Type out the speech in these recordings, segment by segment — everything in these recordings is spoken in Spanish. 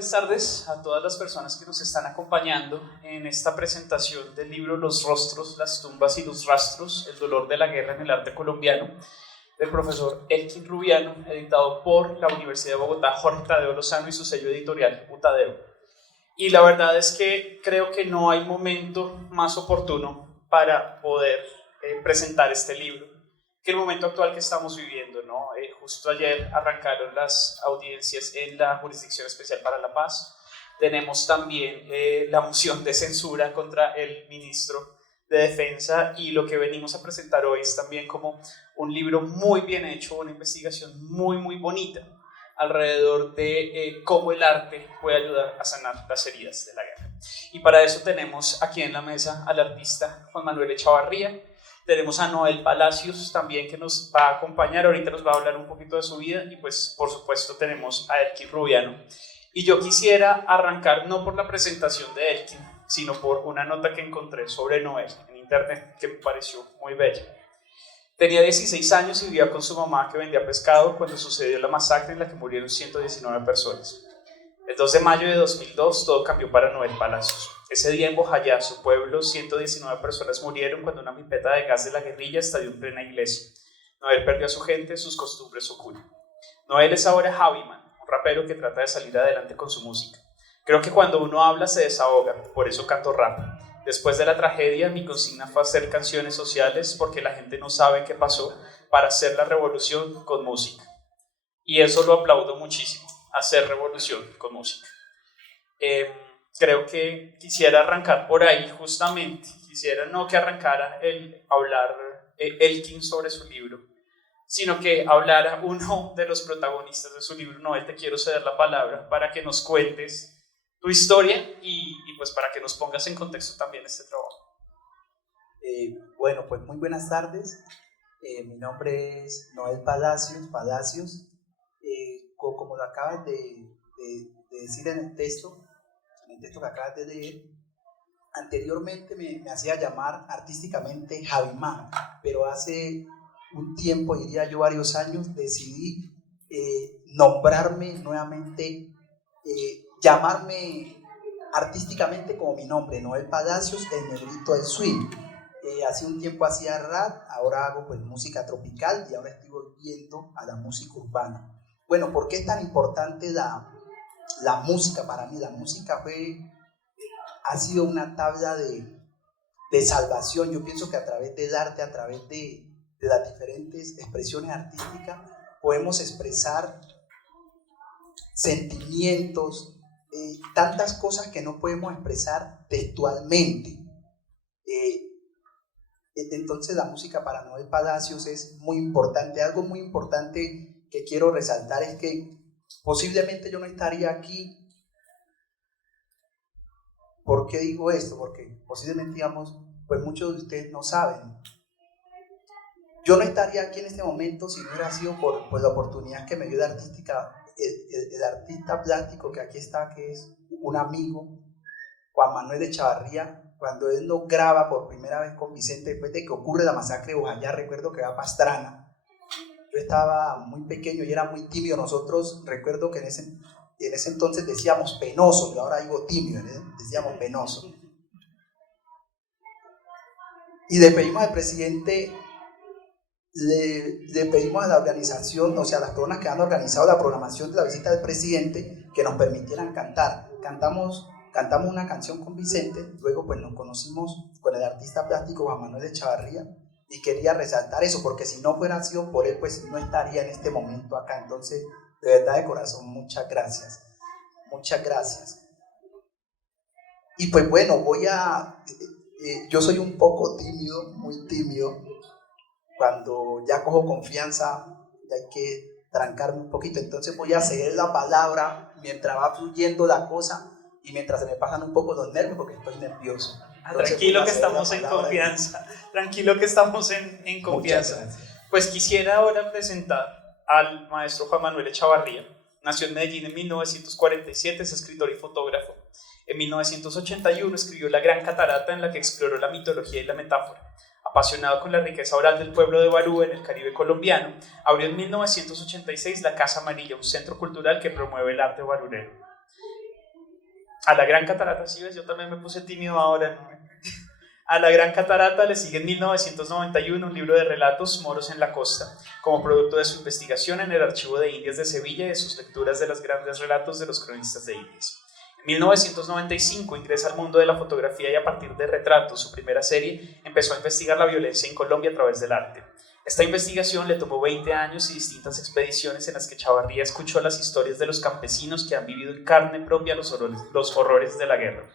buenas tardes a todas las personas que nos están acompañando en esta presentación del libro Los rostros, las tumbas y los rastros, el dolor de la guerra en el arte colombiano, del profesor Elkin Rubiano, editado por la Universidad de Bogotá, Jorge Tadeo Lozano y su sello editorial Utadeo. Y la verdad es que creo que no hay momento más oportuno para poder presentar este libro que el momento actual que estamos viviendo, ¿no? Justo ayer arrancaron las audiencias en la Jurisdicción Especial para la Paz. Tenemos también la moción de censura contra el ministro de Defensa, y lo que venimos a presentar hoy es también como un libro muy bien hecho, una investigación muy bonita alrededor de cómo el arte puede ayudar a sanar las heridas de la guerra. Y para eso tenemos aquí en la mesa al artista Juan Manuel Echavarría. Tenemos a Noel Palacios también, que nos va a acompañar, ahorita nos va a hablar un poquito de su vida, y pues por supuesto tenemos a Elkin Rubiano. Y yo quisiera arrancar no por la presentación de Elkin, sino por una nota que encontré sobre Noel en internet que me pareció muy bella. Tenía 16 años y vivía con su mamá, que vendía pescado, cuando sucedió la masacre en la que murieron 119 personas. El 2 de mayo de 2002 todo cambió para Noel Palacios. Ese día en Bojayá, su pueblo, 119 personas murieron cuando una pipeta de gas de la guerrilla estalló en plena iglesia. Noel perdió a su gente, sus costumbres, su cuna. Noel es ahora Javiman, un rapero que trata de salir adelante con su música. Creo que cuando uno habla se desahoga, por eso canto rap. Después de la tragedia, mi consigna fue hacer canciones sociales porque la gente no sabe qué pasó, para hacer la revolución con música. Y eso lo aplaudo muchísimo, hacer revolución con música. Creo que quisiera arrancar por ahí justamente. Quisiera no que arrancara el hablar Elkin sobre su libro, sino que hablara uno de los protagonistas de su libro. Noel, te quiero ceder la palabra para que nos cuentes tu historia y pues para que nos pongas en contexto también este trabajo. Bueno, pues muy buenas tardes. Mi nombre es Noel Palacios. Como lo acabas de decir en el texto que acabas de leer, anteriormente me hacía llamar artísticamente Javiman, pero hace un tiempo, diría yo varios años, decidí nombrarme nuevamente, llamarme artísticamente como mi nombre, Noel Palacios, el negrito del swing. Hace un tiempo hacía rap, ahora hago pues música tropical y ahora estoy volviendo a la música urbana. Bueno, ¿por qué es tan importante la música para mí? La música ha sido una tabla de salvación. Yo pienso que a través del arte, a través de las diferentes expresiones artísticas, podemos expresar sentimientos, tantas cosas que no podemos expresar textualmente. Entonces la música para Noel Palacios es muy importante. Algo muy importante que quiero resaltar es que posiblemente yo no estaría aquí. ¿Por qué digo esto? Porque posiblemente, digamos, pues muchos de ustedes no saben. Yo no estaría aquí en este momento si no hubiera sido por la oportunidad que me dio el artista plástico que aquí está, que es un amigo, Juan Manuel Echavarría. Cuando él nos graba por primera vez con Vicente, después de que ocurre la masacre de Bojayá, recuerdo que va a Pastrana. Yo estaba muy pequeño y era muy tímido. Nosotros, recuerdo que en ese entonces decíamos penoso, yo ahora digo tímido, decíamos penoso. Y le pedimos al presidente, le pedimos a la organización, o sea, a las personas que han organizado la programación de la visita del presidente, que nos permitieran cantar. Cantamos una canción con Vicente, luego pues nos conocimos con el artista plástico Juan Manuel Echavarría, y quería resaltar eso, porque si no fuera sido por él, pues no estaría en este momento acá. Entonces, de verdad, de corazón, muchas gracias. Muchas gracias. Y pues bueno, yo soy un poco tímido, muy tímido. Cuando ya cojo confianza, hay que trancarme un poquito. Entonces voy a ceder la palabra mientras va fluyendo la cosa y mientras se me pasan un poco los nervios, porque estoy nervioso. Entonces, tranquilo que estamos en confianza. Tranquilo que estamos en confianza. Pues quisiera ahora presentar al maestro Juan Manuel Echavarría. Nació en Medellín en 1947, es escritor y fotógrafo. En 1981 escribió La Gran Catarata, en la que exploró la mitología y la metáfora. Apasionado con la riqueza oral del pueblo de Barú en el Caribe colombiano, abrió en 1986 la Casa Amarilla, un centro cultural que promueve el arte barulero. A la Gran Catarata, sí ves, yo también me puse tímido ahora, ¿no? A la Gran Catarata le sigue en 1991 un libro de relatos, Moros en la Costa, como producto de su investigación en el Archivo de Indias de Sevilla y de sus lecturas de los grandes relatos de los cronistas de Indias. En 1995 ingresa al mundo de la fotografía y a partir de Retratos, su primera serie, empezó a investigar la violencia en Colombia a través del arte. Esta investigación le tomó 20 años y distintas expediciones en las que Chavarría escuchó las historias de los campesinos que han vivido en carne propia los horrores de la guerra.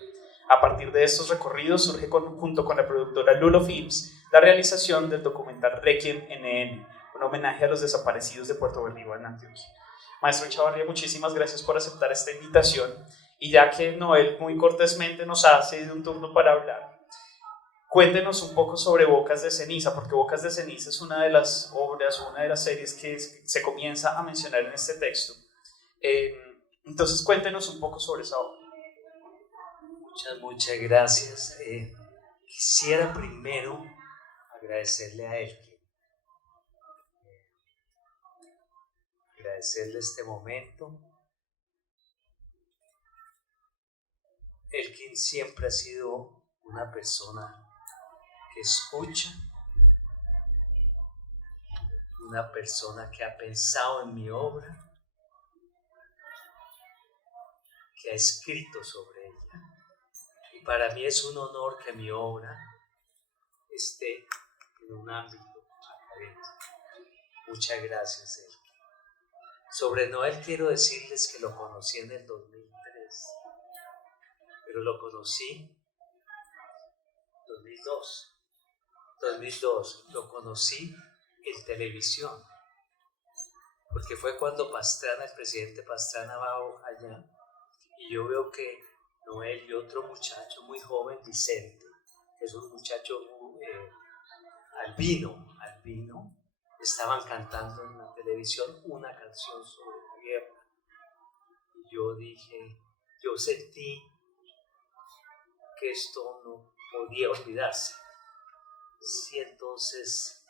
A partir de estos recorridos surge junto con la productora Lulo Films la realización del documental Requiem NN, un homenaje a los desaparecidos de Puerto Berrío en Antioquia. Maestro Chavarría, muchísimas gracias por aceptar esta invitación y ya que Noel muy cortésmente nos ha cedido un turno para hablar, cuéntenos un poco sobre Bocas de Ceniza, porque Bocas de Ceniza es una de las obras, una de las series que se comienza a mencionar en este texto. Entonces cuéntenos un poco sobre esa obra. Muchas gracias. Quisiera primero agradecerle a Elkin, agradecerle este momento. Elkin siempre ha sido una persona que escucha, una persona que ha pensado en mi obra, que ha escrito sobre ella. Y para mí es un honor que mi obra esté en un ámbito académico. Muchas gracias, Elkin. Sobre Noel quiero decirles que lo conocí en el 2003, pero lo conocí en 2002, lo conocí en televisión, porque fue cuando Pastrana, el presidente Pastrana va allá, y yo veo que Noel y otro muchacho muy joven, Vicente, que es un muchacho albino, estaban cantando en la televisión una canción sobre la guerra. Y yo sentí que esto no podía olvidarse. Sí, entonces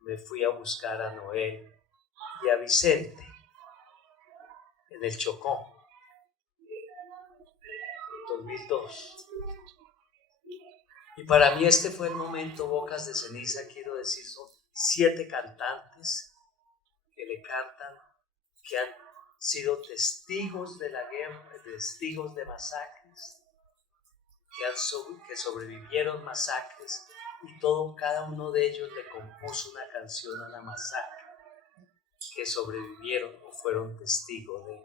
me fui a buscar a Noel y a Vicente en el Chocó, en 2002. Y para mí este fue el momento. Bocas de Ceniza, quiero decir, son 7 cantantes que le cantan, que han sido testigos de la guerra, testigos de masacres, que sobrevivieron masacres, y cada uno de ellos le compuso una canción a la masacre, que sobrevivieron o fueron testigos de.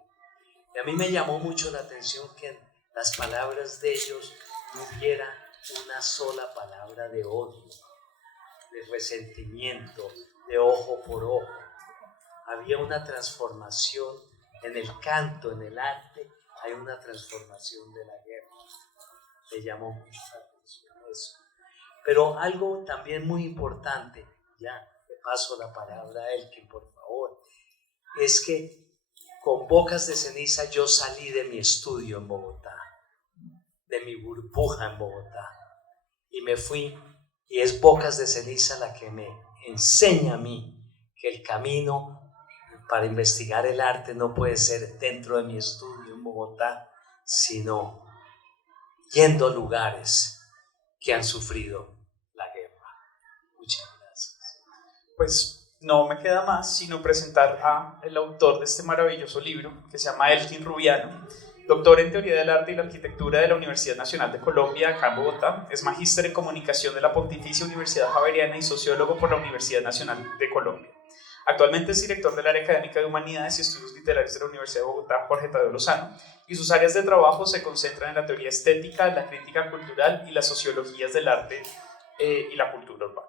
Y a mí me llamó mucho la atención que en las palabras de ellos no hubiera una sola palabra de odio, de resentimiento, de ojo por ojo. Había una transformación en el canto, en el arte, hay una transformación de la guerra. Me llamó mucho la atención eso. Pero algo también muy importante, ya le paso la palabra a Elkin, por favor, es que con Bocas de Ceniza yo salí de mi estudio en Bogotá, de mi burbuja en Bogotá, y me fui, y es Bocas de Ceniza la que me enseña a mí que el camino para investigar el arte no puede ser dentro de mi estudio en Bogotá, sino yendo a lugares que han sufrido la guerra. Muchas gracias. Pues no me queda más sino presentar al autor de este maravilloso libro, que se llama Elkin Rubiano, doctor en Teoría del Arte y la Arquitectura de la Universidad Nacional de Colombia, acá en Bogotá. Es magíster en Comunicación de la Pontificia Universidad Javeriana y sociólogo por la Universidad Nacional de Colombia. Actualmente es director del área académica de Humanidades y Estudios Literarios de la Universidad de Bogotá, Jorge Tadeo Lozano, y sus áreas de trabajo se concentran en la teoría estética, la crítica cultural y las sociologías del arte y la cultura urbana.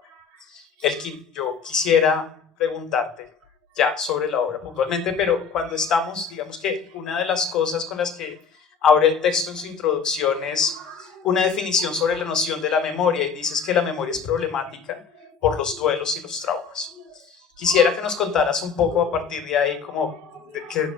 Elkin, yo quisiera preguntarte ya sobre la obra puntualmente, pero cuando estamos, digamos que una de las cosas con las que abre el texto en su introducción es una definición sobre la noción de la memoria, y dices que la memoria es problemática por los duelos y los traumas. Quisiera que nos contaras un poco a partir de ahí,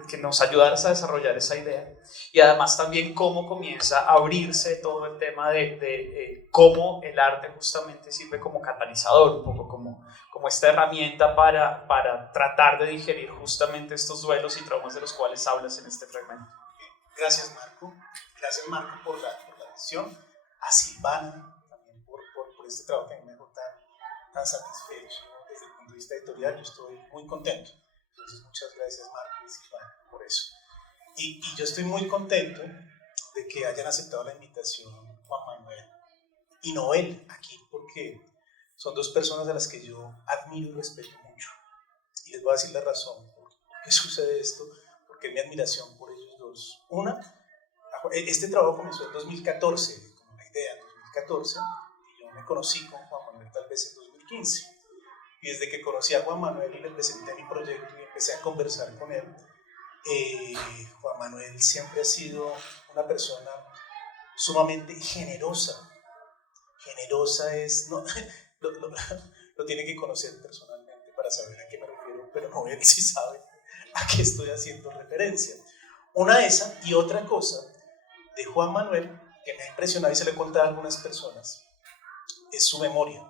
que nos ayudaras a desarrollar esa idea, y además también cómo comienza a abrirse todo el tema de cómo el arte justamente sirve como catalizador, un poco como esta herramienta para tratar de digerir justamente estos duelos y traumas de los cuales hablas en este fragmento. Gracias, Marco. Gracias, Marco, por la lección. A Silvana también por este trabajo que a mí me dejó tan satisfecho desde el punto de vista editorial. Yo estoy muy contento. Entonces, muchas gracias, Marco y Silvana, por eso. Y yo estoy muy contento de que hayan aceptado la invitación Juan Manuel y Noel aquí, porque son dos personas a las que yo admiro y respeto mucho. Y les voy a decir la razón por qué sucede esto, porque mi admiración por ellos dos. Una, este trabajo comenzó en 2014, como una idea en 2014, y yo me conocí con Juan Manuel tal vez en 2015. Y desde que conocí a Juan Manuel y le presenté mi proyecto y empecé a conversar con él, Juan Manuel siempre ha sido una persona sumamente generosa. Generosa es, no, lo tiene que conocer personalmente para saber a qué me refiero, pero no, él sí sabe a qué estoy haciendo referencia. Una esa, y otra cosa de Juan Manuel que me ha impresionado y se le he contado a algunas personas, es su memoria.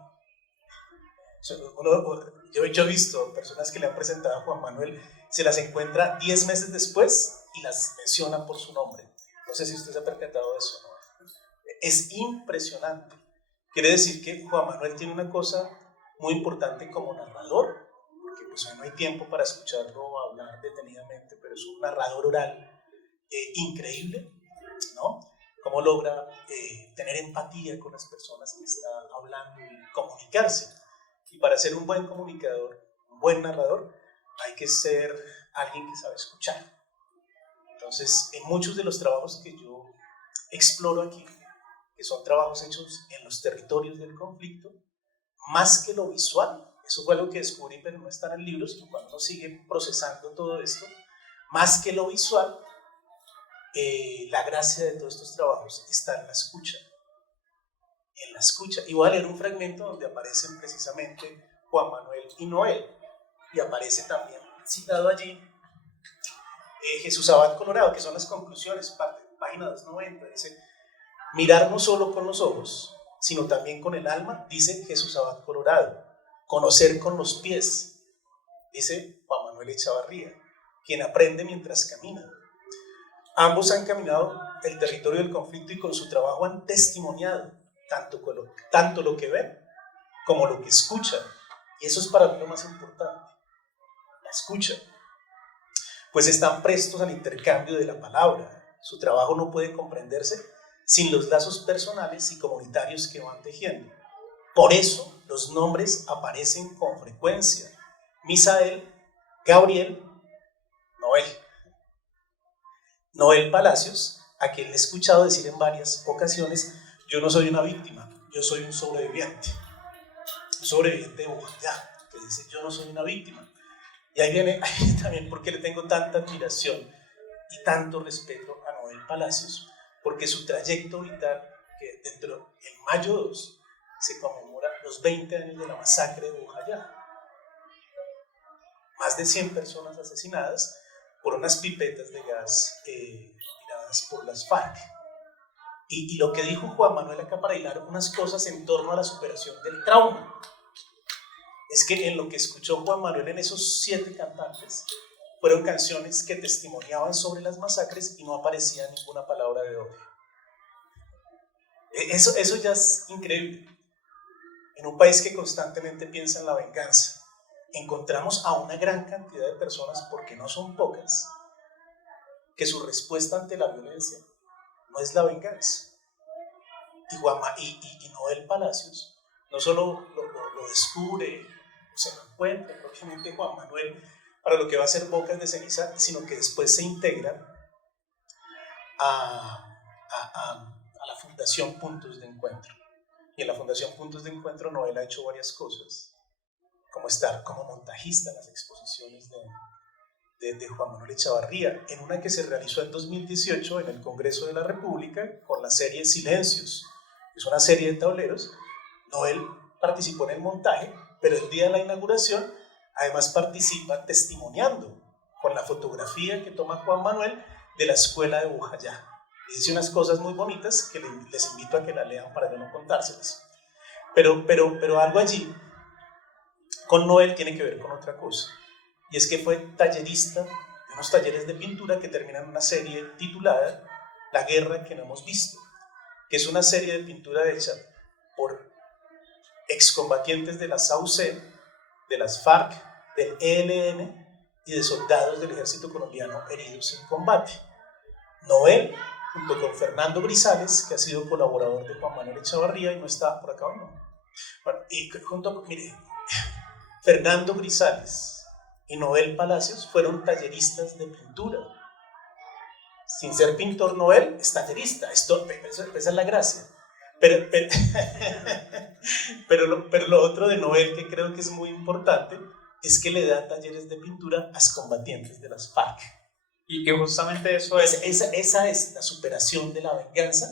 Yo he visto personas que le han presentado a Juan Manuel, se las encuentra 10 meses después y las menciona por su nombre. No sé si usted se ha percatado de eso, ¿no? Es impresionante. Quiere decir que Juan Manuel tiene una cosa muy importante como narrador, porque pues hoy no hay tiempo para escucharlo hablar detenidamente, pero es un narrador oral increíble, ¿no? Cómo logra tener empatía con las personas que está hablando y comunicarse. Y para ser un buen comunicador, un buen narrador, hay que ser alguien que sabe escuchar. Entonces, en muchos de los trabajos que yo exploro aquí, que son trabajos hechos en los territorios del conflicto, más que lo visual, eso fue algo que descubrí, pero no está en el libro, sino cuando uno sigue procesando todo esto, más que lo visual, la gracia de todos estos trabajos está en la escucha. En la escucha. Y voy a leer un fragmento donde aparecen precisamente Juan Manuel y Noel, y aparece también citado allí Jesús Abad Colorado, que son las conclusiones, página 290, dice: mirar no solo con los ojos, sino también con el alma, dice Jesús Abad Colorado. Conocer con los pies, dice Juan Manuel Echavarría, quien aprende mientras camina. Ambos han caminado el territorio del conflicto y con su trabajo han testimoniado tanto lo que ven como lo que escuchan. Y eso es para mí lo más importante, la escucha. Pues están prestos al intercambio de la palabra. Su trabajo no puede comprenderse sin los lazos personales y comunitarios que van tejiendo. Por eso los nombres aparecen con frecuencia: Misael, Gabriel, Noel. Noel Palacios, a quien le he escuchado decir en varias ocasiones: yo no soy una víctima, yo soy un sobreviviente de Bogotá, que dice: yo no soy una víctima. Y ahí viene también porque le tengo tanta admiración y tanto respeto a Noel Palacios, porque su trayecto vital, que en mayo 2 se conmemora los 20 años de la masacre de Bojayá. Más de 100 personas asesinadas por unas pipetas de gas tiradas por las FARC. Y lo que dijo Juan Manuel acá, para hilar unas cosas en torno a la superación del trauma, es que en lo que escuchó Juan Manuel en esos 7 cantantes fueron canciones que testimoniaban sobre las masacres y no aparecía ninguna palabra de odio. Eso ya es increíble. En un país que constantemente piensa en la venganza, encontramos a una gran cantidad de personas, porque no son pocas, que su respuesta ante la violencia no es la venganza. Y Noel Palacios no solo lo descubre, se lo encuentra próximamente Juan Manuel para lo que va a ser Bocas de Ceniza, sino que después se integra a la Fundación Puntos de Encuentro. Y en la Fundación Puntos de Encuentro Noel ha hecho varias cosas, como estar como montajista en las exposiciones de Juan Manuel Echavarría, en una que se realizó en 2018 en el Congreso de la República con la serie Silencios. Es una serie de tableros. Noel participó en el montaje, pero el día de la inauguración además participa testimoniando con la fotografía que toma Juan Manuel de la escuela de Bojayá. Y dice unas cosas muy bonitas que les invito a que la lean para yo no contárselas. Pero algo allí con Noel tiene que ver con otra cosa, y es que fue tallerista de unos talleres de pintura que terminan en una serie titulada La guerra que no hemos visto, que es una serie de pintura hecha por excombatientes de las AUC, de las FARC, del ELN y de soldados del ejército colombiano heridos en combate. Noel, junto con Fernando Grisales, que ha sido colaborador de Juan Manuel Echavarría y no está por acá, ¿no? Bueno, y junto con, mire, Fernando Grisales y Noel Palacios fueron talleristas de pintura. Sin ser pintor, Noel es tallerista, esa es la gracia. Pero lo otro de Noel, que creo que es muy importante, es que le da talleres de pintura a excombatientes de las FARC. Y justamente eso es... Esa es la superación de la venganza,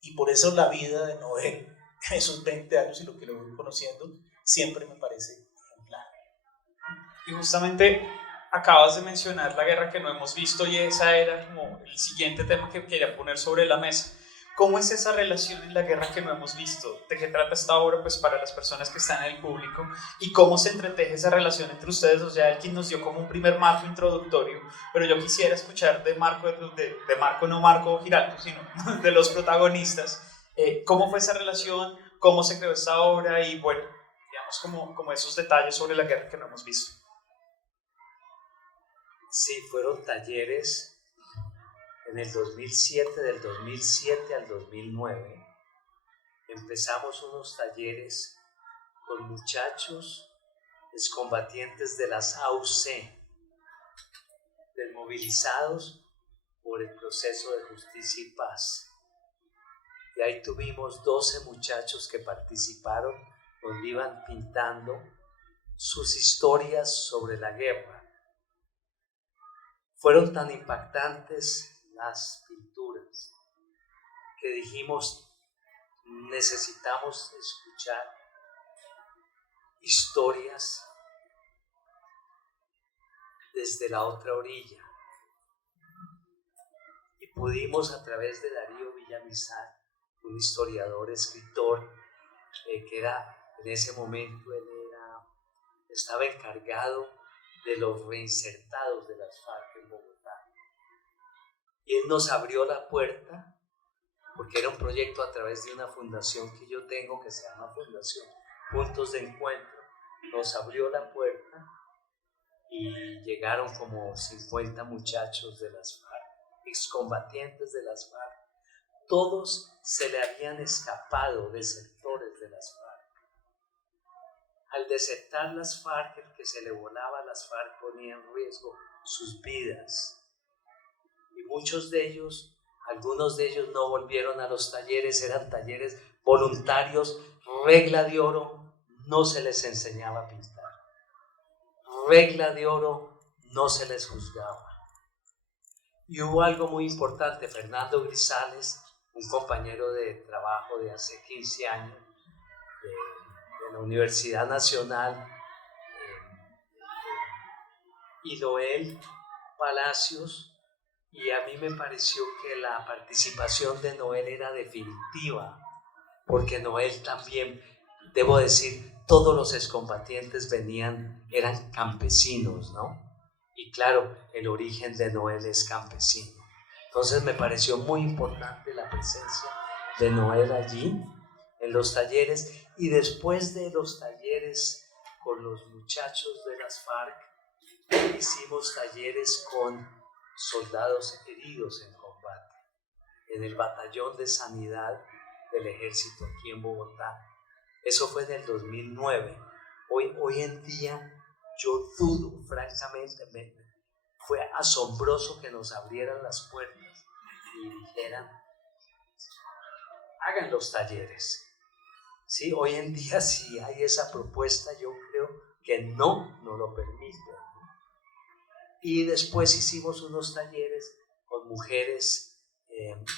y por eso la vida de Noel, esos 20 años y lo que lo voy conociendo, siempre me parece ejemplar. Y justamente acabas de mencionar la guerra que no hemos visto, y esa era como el siguiente tema que quería poner sobre la mesa. ¿Cómo es esa relación en la guerra que no hemos visto? ¿De qué trata esta obra, pues, para las personas que están en el público? ¿Y cómo se entreteje esa relación entre ustedes? O sea, Elkin nos dio como un primer marco introductorio, pero yo quisiera escuchar de Marco, no Marco Giraldo, sino de los protagonistas. ¿Cómo fue esa relación? ¿Cómo se creó esta obra? Y bueno, digamos como esos detalles sobre la guerra que no hemos visto. Sí, fueron talleres en el 2007, del 2007 al 2009. Empezamos unos talleres con muchachos excombatientes de las AUC, desmovilizados por el proceso de justicia y paz. Y ahí tuvimos 12 muchachos que participaron, donde iban pintando sus historias sobre la guerra. Fueron tan impactantes las pinturas que dijimos, necesitamos escuchar historias desde la otra orilla. Y pudimos, a través de Darío Villamizar, un historiador, escritor, que era, en ese momento, estaba encargado de los reinsertados de las FARC en Bogotá. Y él nos abrió la puerta, porque era un proyecto a través de una fundación que yo tengo, que se llama Fundación Puntos de Encuentro. Nos abrió la puerta y llegaron como 50 muchachos de las FARC, excombatientes de las FARC. Todos se le habían escapado desertores de las FARC. Al desertar las FARC, el que se le volaba a las FARC ponía en riesgo sus vidas. Y muchos de ellos, algunos de ellos no volvieron a los talleres, eran talleres voluntarios, regla de oro, no se les enseñaba a pintar. Regla de oro, no se les juzgaba. Y hubo algo muy importante. Fernando Grisales, un compañero de trabajo de hace 15 años, de la Universidad Nacional, y Noel Palacios, y a mí me pareció que la participación de Noel era definitiva, porque Noel también, debo decir, todos los excombatientes eran campesinos, ¿no? Y claro, el origen de Noel es campesino. Entonces me pareció muy importante la presencia de Noel allí, en los talleres, y después de los talleres con los muchachos de las FARC, hicimos talleres con soldados heridos en combate, en el batallón de sanidad del ejército aquí en Bogotá. Eso fue en el 2009. Hoy en día yo dudo, francamente, fue asombroso que nos abrieran las puertas y dijeran, hagan los talleres. Sí, hoy en día si hay esa propuesta, yo creo que no lo permiten. Y después hicimos unos talleres con mujeres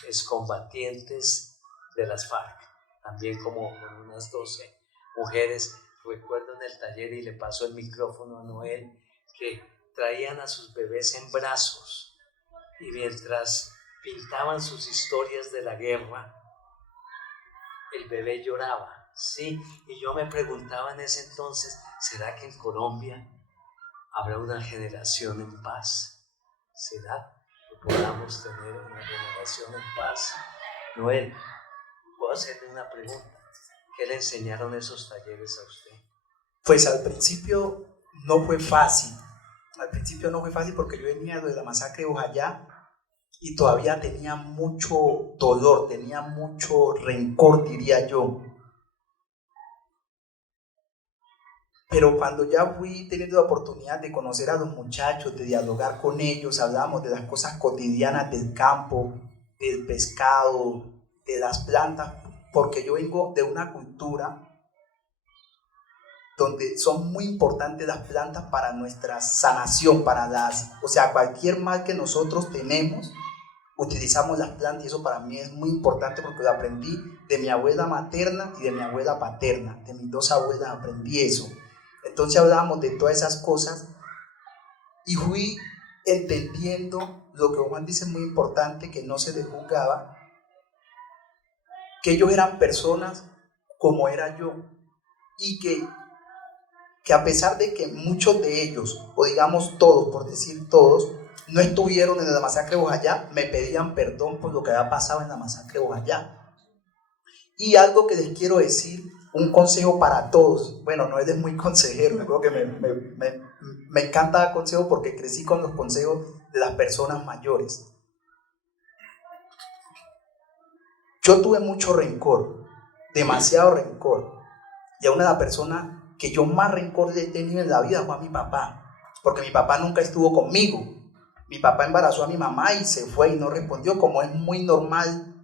excombatientes de las FARC, también como con unas 12 mujeres. Recuerdo en el taller, y le paso el micrófono a Noel, que traían a sus bebés en brazos y mientras pintaban sus historias de la guerra, el bebé lloraba, ¿sí? Y yo me preguntaba en ese entonces, ¿será que en Colombia habrá una generación en paz? ¿Será? podamos tener una generación en paz. Noel, puedo hacerle una pregunta. ¿Qué le enseñaron esos talleres a usted? Pues al principio no fue fácil. Al principio no fue fácil porque yo venía de la masacre de Bojayá y todavía tenía mucho dolor, tenía mucho rencor, diría yo. Pero cuando ya fui teniendo la oportunidad de conocer a los muchachos, de dialogar con ellos, hablamos de las cosas cotidianas del campo, del pescado, de las plantas, porque yo vengo de una cultura donde son muy importantes las plantas para nuestra sanación, o sea, cualquier mal que nosotros tenemos, utilizamos las plantas y eso para mí es muy importante porque lo aprendí de mi abuela materna y de mi abuela paterna, de mis dos abuelas aprendí eso. Entonces hablábamos de todas esas cosas y fui entendiendo lo que Juan dice muy importante, que no se les juzgaba, que ellos eran personas como era yo y que a pesar de que muchos de ellos, o digamos todos, por decir todos, no estuvieron en la masacre de Bojayá, me pedían perdón por lo que había pasado en la masacre de Bojayá. Y algo que les quiero decir, un consejo para todos. Bueno, no es muy consejero, creo que me encanta dar consejos porque crecí con los consejos de las personas mayores. Yo tuve mucho rencor, demasiado rencor, y a una de las personas que yo más rencor he tenido en la vida fue a mi papá, porque mi papá nunca estuvo conmigo. Mi papá embarazó a mi mamá y se fue y no respondió, como es muy normal,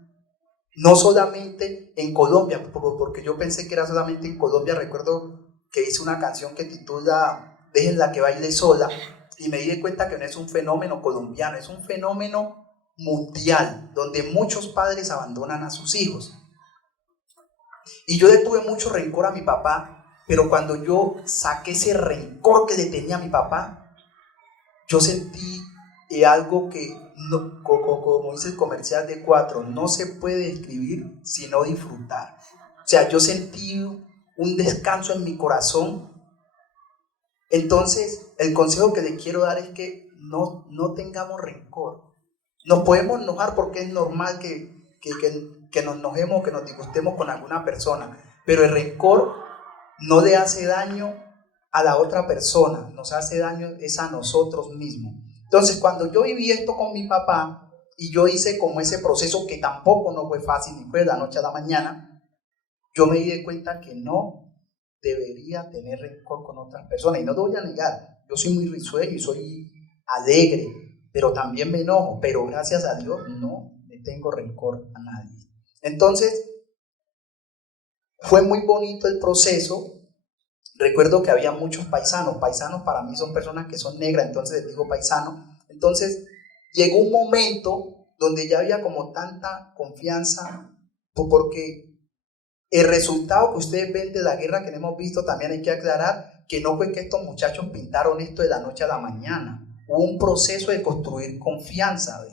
no solamente en Colombia, porque yo pensé que era solamente en Colombia. Recuerdo que hice una canción que titula Déjenla que baile sola, y me di cuenta que no es un fenómeno colombiano, es un fenómeno mundial, donde muchos padres abandonan a sus hijos. Y yo le tuve mucho rencor a mi papá, pero cuando yo saqué ese rencor que le tenía a mi papá, yo sentí algo que, no, como dice el comercial de 4, no se puede describir sino disfrutar. O sea, yo sentí un descanso en mi corazón. Entonces, el consejo que le quiero dar es que no tengamos rencor. Nos podemos enojar porque es normal que nos enojemos, que nos disgustemos con alguna persona, pero el rencor no le hace daño a la otra persona, nos hace daño es a nosotros mismos. Entonces, cuando yo viví esto con mi papá y yo hice como ese proceso que tampoco no fue fácil ni fue de la noche a la mañana, yo me di cuenta que no debería tener rencor con otras personas. Y no te voy a negar, yo soy muy risueño y soy alegre, pero también me enojo, pero gracias a Dios no le tengo rencor a nadie. Entonces, fue muy bonito el proceso. Recuerdo que había muchos paisanos. Paisanos para mí son personas que son negras, entonces les digo paisano. Entonces llegó un momento donde ya había como tanta confianza, porque el resultado que ustedes ven de la guerra que hemos visto, también hay que aclarar que no fue que estos muchachos pintaron esto de la noche a la mañana. Hubo un proceso de construir confianza,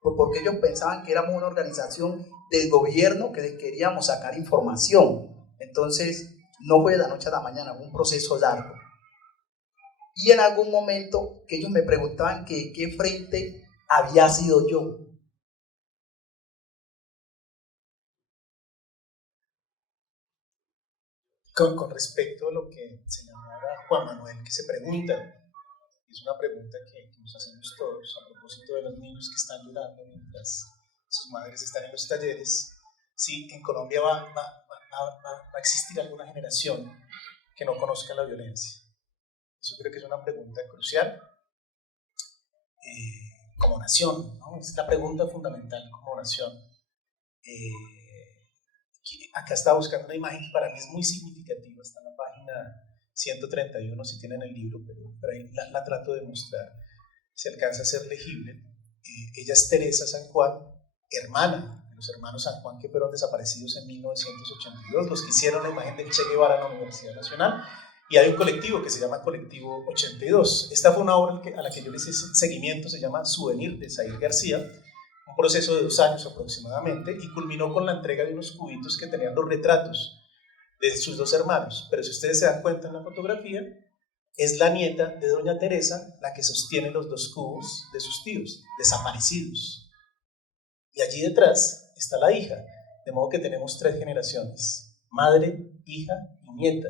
porque ellos pensaban que éramos una organización del gobierno que les queríamos sacar información. Entonces no fue de la noche a la mañana, fue un proceso largo. Y en algún momento que ellos me preguntaban que qué frente había sido yo. Con respecto a lo que señalaba Juan Manuel, que se pregunta, es una pregunta que nos hacemos todos a propósito de los niños que están llorando mientras sus madres están en los talleres, si en Colombia va a existir alguna generación que no conozca la violencia. Eso creo que es una pregunta crucial como nación, ¿no? Es la pregunta fundamental como nación. Acá estaba buscando una imagen que para mí es muy significativa, está en la página 131 si tienen el libro, pero ahí la trato de mostrar, se alcanza a ser legible. Ella es Teresa San Juan, hermana de los hermanos San Juan que fueron desaparecidos en 1982, los que hicieron la imagen del Che Guevara en la Universidad Nacional, y hay un colectivo que se llama Colectivo 82. Esta fue una obra a la que yo le hice seguimiento, se llama Souvenir de Zair García, un proceso de 2 años aproximadamente, y culminó con la entrega de unos cubitos que tenían los retratos de sus 2 hermanos. Pero si ustedes se dan cuenta en la fotografía, es la nieta de doña Teresa la que sostiene los 2 cubos de sus tíos, desaparecidos. Y allí detrás está la hija, de modo que tenemos 3 generaciones, madre, hija y nieta.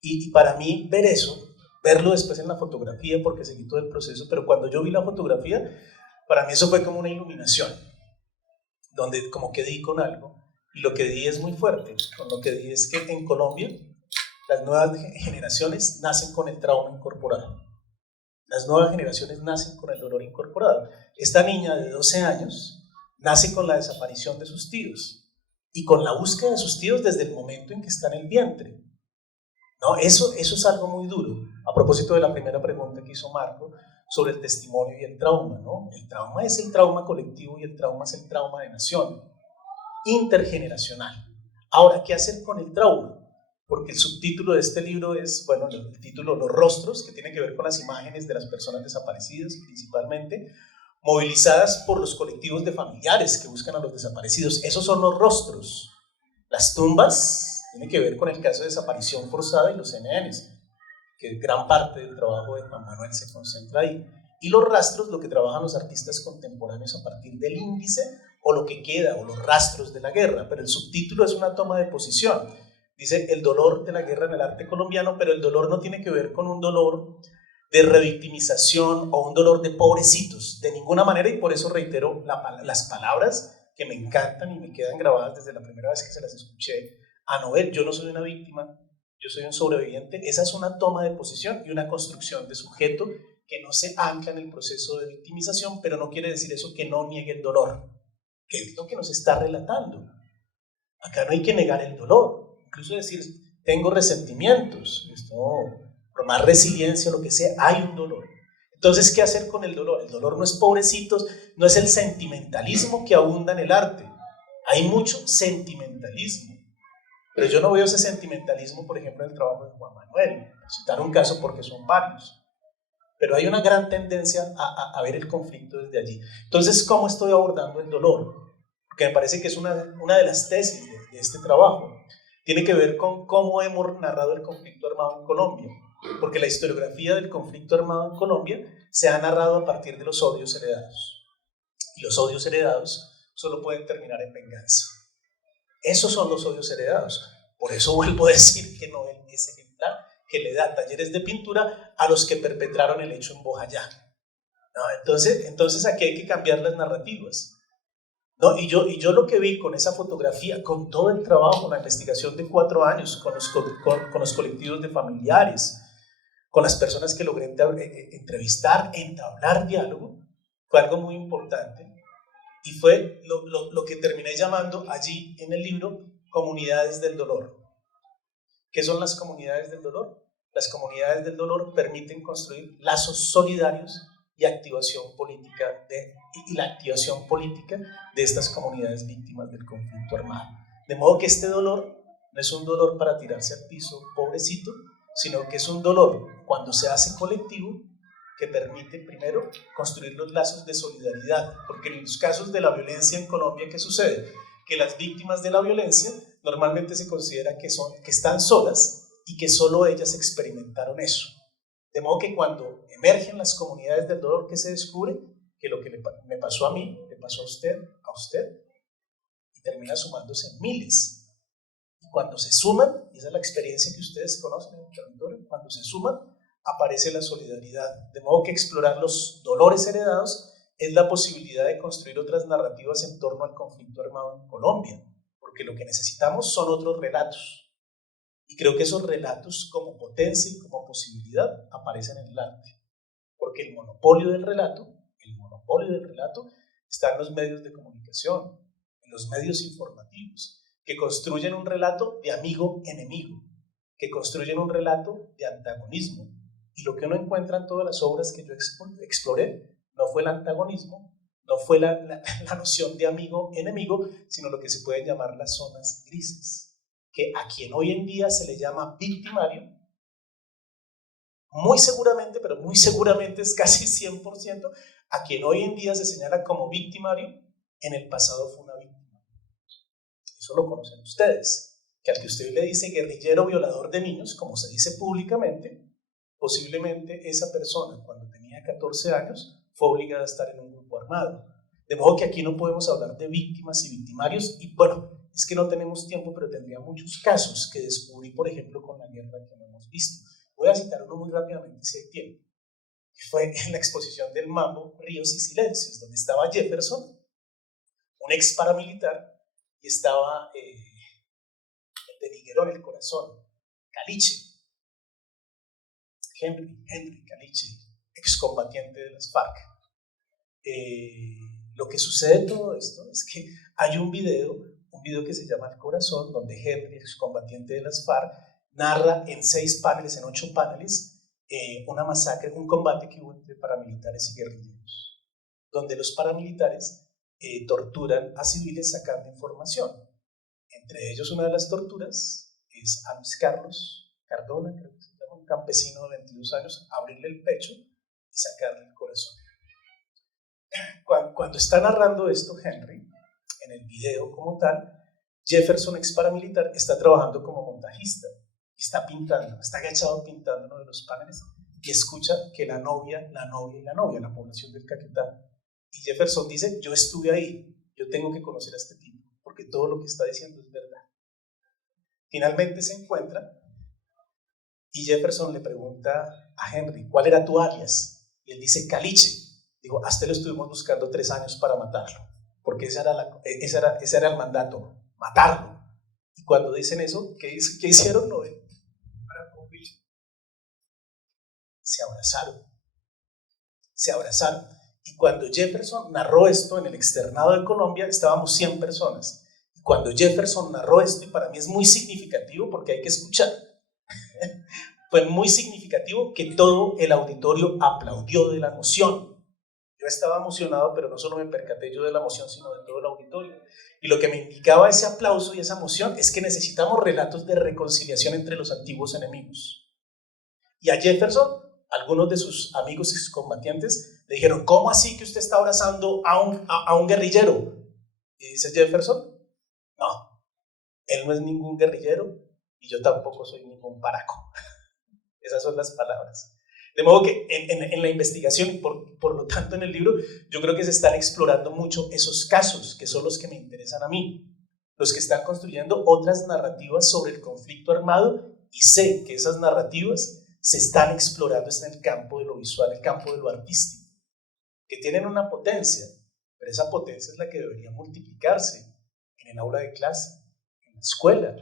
Y para mí ver eso, verlo después en la fotografía, porque seguí todo el proceso, pero cuando yo vi la fotografía, para mí eso fue como una iluminación, donde como que di con algo, y lo que di es muy fuerte. Con lo que di es que en Colombia las nuevas generaciones nacen con el trauma incorporado. Las nuevas generaciones nacen con el dolor incorporado. Esta niña de 12 años nace con la desaparición de sus tíos y con la búsqueda de sus tíos desde el momento en que está en el vientre. ¿No? Eso es algo muy duro. A propósito de la primera pregunta que hizo Marco sobre el testimonio y el trauma, ¿no? El trauma es el trauma colectivo y el trauma es el trauma de nación, intergeneracional. Ahora, ¿qué hacer con el trauma? Porque el subtítulo de este libro es, bueno, el título Los rostros, que tiene que ver con las imágenes de las personas desaparecidas principalmente, movilizadas por los colectivos de familiares que buscan a los desaparecidos. Esos son los rostros. Las tumbas tienen que ver con el caso de desaparición forzada y los NNs, que gran parte del trabajo de Juan Manuel se concentra ahí. Y los rastros, lo que trabajan los artistas contemporáneos a partir del índice o lo que queda, o los rastros de la guerra. Pero el subtítulo es una toma de posición. Dice el dolor de la guerra en el arte colombiano, pero el dolor no tiene que ver con un dolor de revictimización o un dolor de pobrecitos, de ninguna manera, y por eso reitero las palabras que me encantan y me quedan grabadas desde la primera vez que se las escuché a Noel. Yo no soy una víctima, yo soy un sobreviviente. Esa es una toma de posición y una construcción de sujeto que no se ancla en el proceso de victimización, pero no quiere decir eso que no niegue el dolor, que es lo que nos está relatando. Acá no hay que negar el dolor, incluso decir tengo resentimientos, por más resiliencia o lo que sea, hay un dolor. Entonces, ¿qué hacer con el dolor? El dolor no es pobrecitos, no es el sentimentalismo que abunda en el arte. Hay mucho sentimentalismo, pero yo no veo ese sentimentalismo, por ejemplo, en el trabajo de Juan Manuel. Citar un caso porque son varios, pero hay una gran tendencia a ver el conflicto desde allí. Entonces, ¿cómo estoy abordando el dolor? Porque me parece que es una de las tesis de este trabajo. Tiene que ver con cómo hemos narrado el conflicto armado en Colombia, porque la historiografía del conflicto armado en Colombia se ha narrado a partir de los odios heredados, y los odios heredados solo pueden terminar en venganza. Esos son los odios heredados. Por eso vuelvo a decir que Noel es ejemplar, que le da talleres de pintura a los que perpetraron el hecho en Bojayá. ¿No? Entonces aquí hay que cambiar las narrativas. ¿No? Y yo lo que vi con esa fotografía, con todo el trabajo, la investigación de 4 años, con los colectivos de familiares, con las personas que logré entrevistar, entablar diálogo, fue algo muy importante. Y fue lo que terminé llamando allí en el libro comunidades del dolor. ¿Qué son las comunidades del dolor? Las comunidades del dolor permiten construir lazos solidarios y activación política y la activación política de estas comunidades víctimas del conflicto armado. De modo que este dolor no es un dolor para tirarse al piso, pobrecito, sino que es un dolor cuando se hace colectivo que permite primero construir los lazos de solidaridad, porque en los casos de la violencia en Colombia, ¿qué sucede? Que las víctimas de la violencia normalmente se considera que están solas y que solo ellas experimentaron eso. De modo que cuando emergen las comunidades del dolor, ¿qué se descubre? Que lo que me pasó a mí, le pasó a usted, y termina sumándose miles. Y cuando se suman, y esa es la experiencia que ustedes conocen en el territorio, cuando se suman, aparece la solidaridad. De modo que explorar los dolores heredados es la posibilidad de construir otras narrativas en torno al conflicto armado en Colombia, porque lo que necesitamos son otros relatos. Y creo que esos relatos como potencia y como posibilidad aparecen en el arte, porque el monopolio del relato está en los medios de comunicación, en los medios informativos, que construyen un relato de amigo-enemigo, que construyen un relato de antagonismo. Y lo que uno encuentra en todas las obras que yo exploré no fue el antagonismo, no fue la noción de amigo-enemigo, sino lo que se pueden llamar las zonas grises, que a quien hoy en día se le llama victimario, muy seguramente, pero muy seguramente es casi 100%, a quien hoy en día se señala como victimario, en el pasado fue una víctima. Eso lo conocen ustedes, que al que usted le dice guerrillero violador de niños, como se dice públicamente, posiblemente esa persona cuando tenía 14 años fue obligada a estar en un grupo armado. De modo que aquí no podemos hablar de víctimas y victimarios, y bueno, es que no tenemos tiempo, pero tendría muchos casos que descubrí, por ejemplo, con la guerra que no hemos visto. Voy a citar uno muy rápidamente si hay tiempo, que fue en la exposición del Mambo, Ríos y Silencios, donde estaba Jefferson, un ex paramilitar, y estaba el de Niguerón, el corazón, Caliche, Henry Caliche, excombatiente de las FARC. Lo que sucede en todo esto es que hay un video que se llama El Corazón, donde Henry, excombatiente de las FARC, narra en 6 paneles, en 8 paneles, una masacre, un combate que hubo entre paramilitares y guerrilleros, donde los paramilitares torturan a civiles sacando información. Entre ellos, una de las torturas es a Luis Carlos Cardona, creo que se llama, un campesino de 22 años, abrirle el pecho y sacarle el corazón. Cuando está narrando esto Henry, en el video como tal, Jefferson, ex paramilitar, está trabajando como montajista, está pintando, está agachado pintando uno de los paneles y escucha que la novia, la población del Caquetá. Y Jefferson dice, yo estuve ahí, yo tengo que conocer a este tipo, porque todo lo que está diciendo es verdad. Finalmente se encuentra y Jefferson le pregunta a Henry, ¿cuál era tu alias? Y él dice, Caliche. Digo, hasta lo estuvimos buscando 3 años para matarlo, porque ese era el mandato, matarlo. Y cuando dicen eso, ¿qué hicieron? No, se abrazaron. Y cuando Jefferson narró esto en el externado de Colombia, estábamos 100 personas. Y cuando Jefferson narró esto, y para mí es muy significativo porque hay que escuchar, fue muy significativo que todo el auditorio aplaudió de la emoción. Yo estaba emocionado, pero no solo me percaté yo de la emoción, sino de todo el auditorio. Y lo que me indicaba ese aplauso y esa emoción es que necesitamos relatos de reconciliación entre los antiguos enemigos. Y a Jefferson, algunos de sus amigos excombatientes le dijeron, ¿cómo así que usted está abrazando a un guerrillero? Y dice Jefferson, no, él no es ningún guerrillero y yo tampoco soy ningún paraco. Esas son las palabras. De modo que en la investigación y por lo tanto en el libro, yo creo que se están explorando mucho esos casos que son los que me interesan a mí, los que están construyendo otras narrativas sobre el conflicto armado, y sé que esas narrativas se están explorando en el campo de lo visual, el campo de lo artístico, que tienen una potencia, pero esa potencia es la que debería multiplicarse en el aula de clase, en la escuela,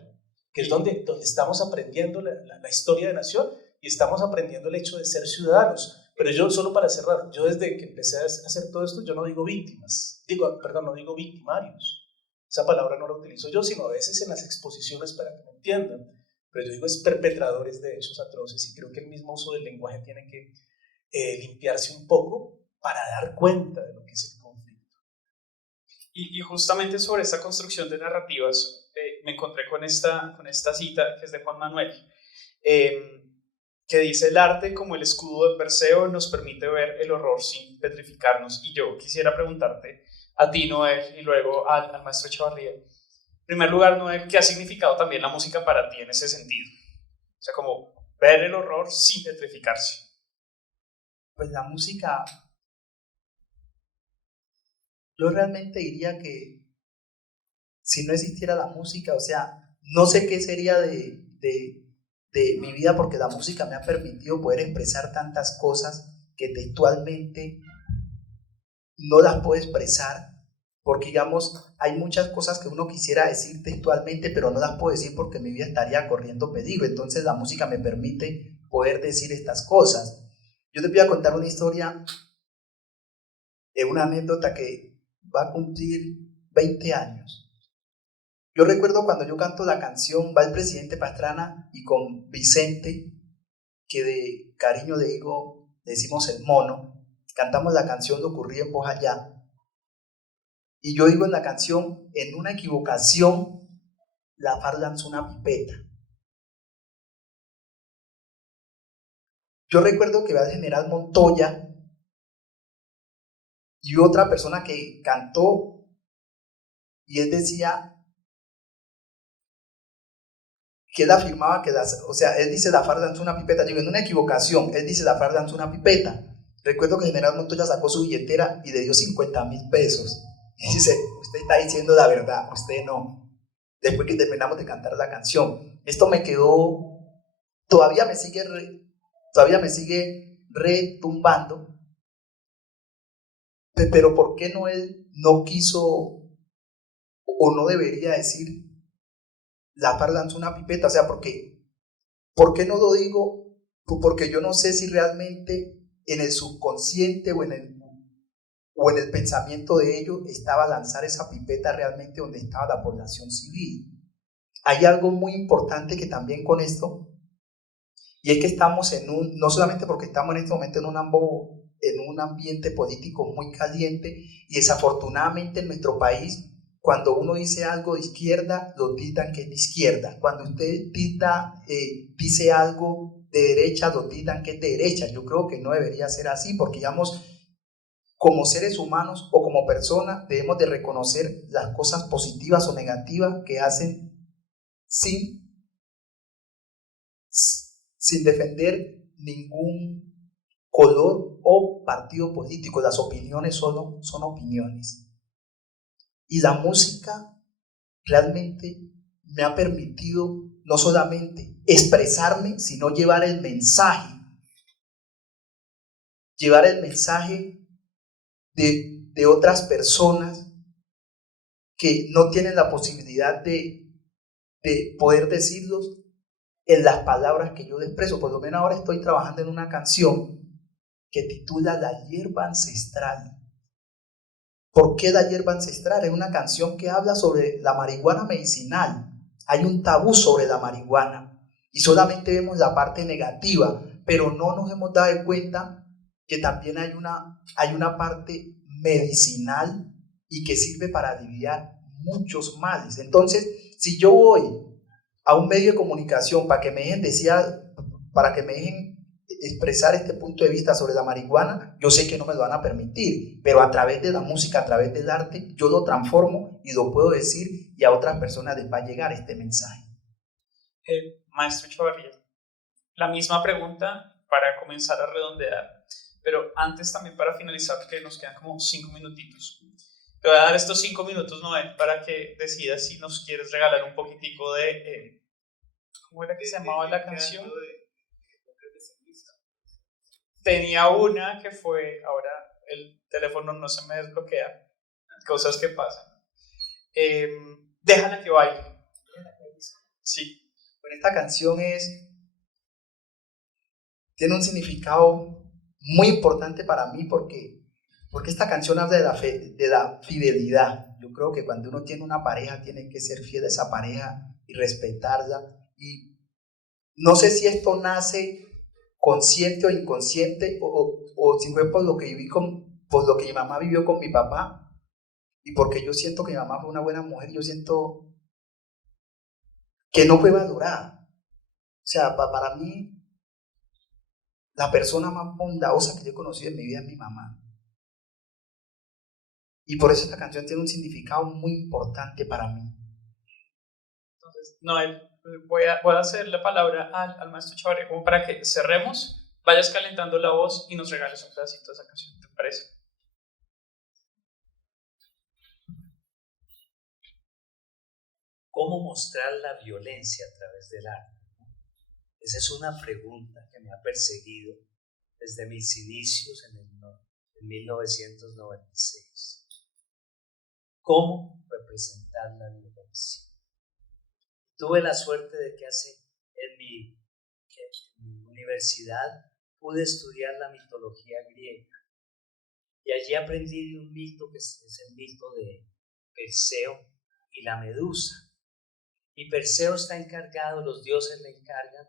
que es donde estamos aprendiendo la historia de nación y estamos aprendiendo el hecho de ser ciudadanos. Pero yo, solo para cerrar, yo desde que empecé a hacer todo esto, yo no digo víctimas, no digo victimarios. Esa palabra no la utilizo yo, sino a veces en las exposiciones para que me entiendan. Pero yo digo es perpetradores de hechos atroces, y creo que el mismo uso del lenguaje tiene que limpiarse un poco para dar cuenta de lo que es el conflicto. Y justamente sobre esta construcción de narrativas, me encontré con esta cita que es de Juan Manuel, que dice: el arte como el escudo de Perseo nos permite ver el horror sin petrificarnos. Y yo quisiera preguntarte a ti, Noel, y luego al maestro Echavarría, en primer lugar, Noel, ¿qué ha significado también la música para ti en ese sentido? O sea, como ver el horror sin petrificarse. Pues la música, yo realmente diría que si no existiera la música, o sea, no sé qué sería de mi vida, porque la música me ha permitido poder expresar tantas cosas que textualmente no las puedo expresar, porque digamos, hay muchas cosas que uno quisiera decir textualmente, pero no las puedo decir porque mi vida estaría corriendo peligro. Entonces la música me permite poder decir estas cosas. Yo te voy a contar una historia, una anécdota que va a cumplir 20 años. Yo recuerdo cuando yo canto la canción Va el presidente Pastrana, y con Vicente, que de cariño le decimos el mono, cantamos la canción Lo ocurrido en voz allá. Y yo digo en la canción, en una equivocación, la FARC lanzó una pipeta. Yo recuerdo que va el general Montoya y otra persona que cantó, y él decía: que él afirmaba que o sea, él dice la FARC lanzó una pipeta, digo, en una equivocación, él dice la FARC lanzó una pipeta. Recuerdo que el general Montoya sacó su billetera y le dio 50.000 pesos. Y dice, usted está diciendo la verdad, usted no. Después que terminamos de cantar la canción, esto me quedó, todavía me sigue retumbando, pero ¿por qué no él no quiso o no debería decir la FARC lanzó una pipeta? O sea, ¿por qué no lo digo? Porque yo no sé si realmente en el subconsciente o en el pensamiento de ellos estaba lanzar esa pipeta realmente donde estaba la población civil. Hay algo muy importante que también con esto, y es que estamos no solamente porque estamos en este momento en un ambiente político muy caliente, y desafortunadamente en nuestro país, cuando uno dice algo de izquierda, lo tildan que es de izquierda. Cuando usted dice algo de derecha, lo tildan que es de derecha. Yo creo que no debería ser así, porque digamos, como seres humanos o como personas, debemos de reconocer las cosas positivas o negativas que hacen sin defender ningún color o partido político. Las opiniones solo son opiniones. Y la música realmente me ha permitido no solamente expresarme, sino llevar el mensaje de otras personas que no tienen la posibilidad de poder decirlos en las palabras que yo expreso. Por lo menos ahora estoy trabajando en una canción que titula La hierba ancestral. ¿Por qué la hierba ancestral? Es una canción que habla sobre la marihuana medicinal. Hay un tabú sobre la marihuana y solamente vemos la parte negativa, pero no nos hemos dado cuenta que también hay una parte medicinal y que sirve para aliviar muchos males. Entonces, si yo voy a un medio de comunicación para que me dejen expresar este punto de vista sobre la marihuana, yo sé que no me lo van a permitir, pero a través de la música, a través del arte, yo lo transformo y lo puedo decir, y a otras personas les va a llegar este mensaje. Maestro Chavarría, la misma pregunta para comenzar a redondear, pero antes también para finalizar, porque nos quedan como 5 minutitos. Te voy a dar estos 5 minutos, Noé, para que decidas si nos quieres regalar un poquitico de... ¿cómo era que se llamaba la canción? Tenía una que fue, ahora el teléfono no se me desbloquea, cosas que pasan. Déjala que baile. Sí. Bueno, esta canción tiene un significado muy importante para mí porque esta canción habla de la fidelidad. Yo creo que cuando uno tiene una pareja, tiene que ser fiel a esa pareja y respetarla. Y no sé si esto nace consciente o inconsciente, o si fue por lo que mi mamá vivió con mi papá, y porque yo siento que mi mamá fue una buena mujer. Yo siento que no fue valorada. O sea, para mí, la persona más bondadosa que yo he conocido en mi vida es mi mamá. Y por eso esta canción tiene un significado muy importante para mí. Entonces, Noel, voy a hacer la palabra al maestro Chavarría como para que cerremos, vayas calentando la voz y nos regales un pedacito de esa canción, ¿te parece? ¿Cómo mostrar la violencia a través del arte? Esa es una pregunta que me ha perseguido desde mis inicios en 1996. ¿Cómo representar la violencia? Tuve la suerte de que en mi universidad pude estudiar la mitología griega, y allí aprendí de un mito que es el mito de Perseo y la Medusa. Y Perseo está encargado, los dioses le encargan,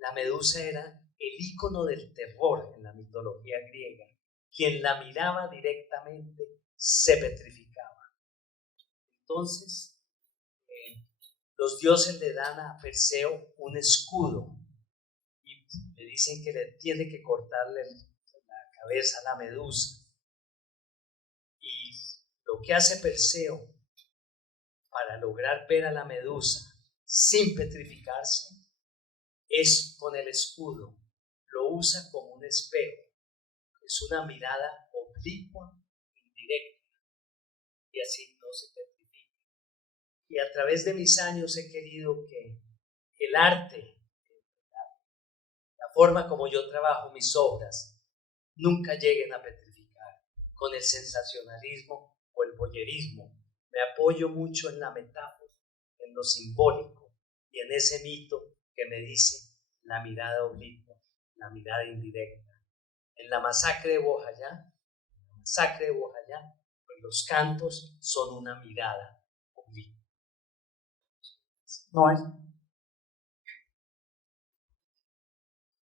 la Medusa era el ícono del terror en la mitología griega. Quien la miraba directamente se petrificaba. Entonces, los dioses le dan a Perseo un escudo y le dicen que le tiene que cortarle la cabeza a la Medusa. Y lo que hace Perseo para lograr ver a la Medusa sin petrificarse, es con el escudo. Lo usa como un espejo. Es una mirada oblicua, indirecta, y así no se petrifica. Y a través de mis años he querido que el arte, la forma como yo trabajo mis obras, nunca lleguen a petrificar con el sensacionalismo o el voyerismo. Me apoyo mucho en la metáfora, en lo simbólico y en ese mito que me dice la mirada oblicua, la mirada indirecta. En la masacre de Bojayá, pues los cantos son una mirada oblicua. No hay.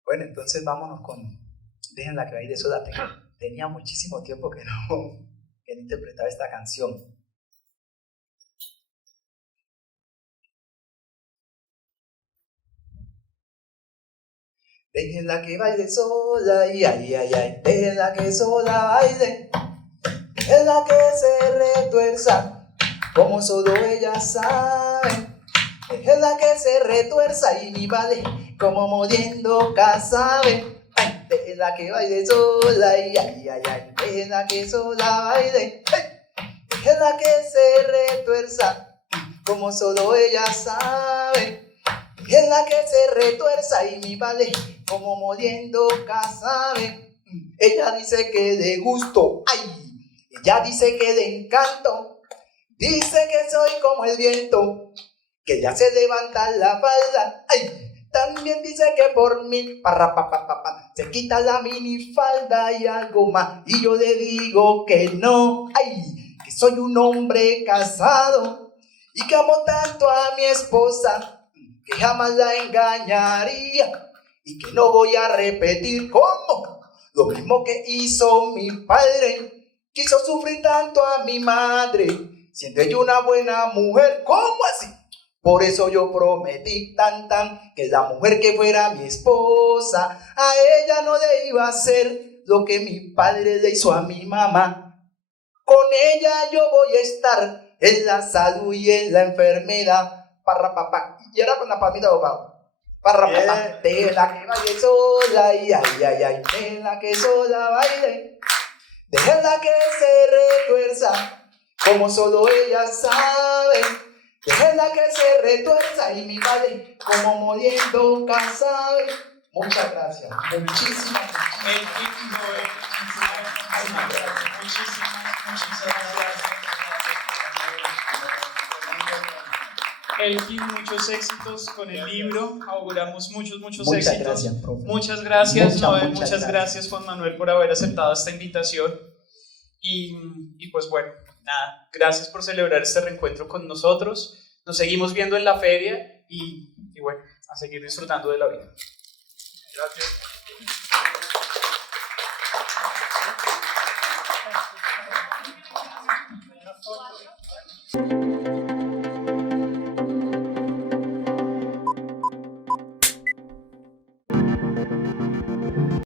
Bueno, entonces vámonos con Déjenla que baile sola. Tenía muchísimo tiempo que no interpretaba esta canción. Déjenla que baile sola, ay, ay, ay, ay. Déjenla que sola baile. Déjenla que se retuerza, como solo ella sabe. Déjenla que se retuerza y ni vale, como moliendo casabe. Ay, déjenla que baile sola, ay, ay, ay, ay. Déjenla que sola baile. Ay, déjenla que se retuerza, como solo ella sabe. Es la que se retuerza y mi vale como moliendo casabe. Ella dice que de gusto, ay, ella dice que de encanto, dice que soy como el viento, que ya se levanta la falda, ay, también dice que por mí, se quita la minifalda y algo más, y yo le digo que no, ay, que soy un hombre casado, y que amo tanto a mi esposa, que jamás la engañaría y que no voy a repetir como lo mismo que hizo mi padre. Quiso sufrir tanto a mi madre, siendo ella una buena mujer. ¿Cómo así? Por eso yo prometí que la mujer que fuera mi esposa, a ella no le iba a hacer lo que mi padre le hizo a mi mamá. Con ella yo voy a estar en la salud y en la enfermedad. Y ahora con la palmita de abajo. Déjela que baile sola, ay, ay, ay, ay. Déjela que sola baile. Déjela que se retuerza, como solo ella sabe. Déjela que se retuerza y mi vale, como moliendo casabe. Muchas gracias. Muchísimas gracias. Elkin, muchos éxitos con el libro, auguramos muchos éxitos. Gracias, profe. Muchas gracias, Noel, muchas gracias, Juan Manuel, por haber aceptado esta invitación. Y pues bueno, nada, gracias por celebrar este reencuentro con nosotros. Nos seguimos viendo en la feria y bueno, a seguir disfrutando de la vida. Gracias.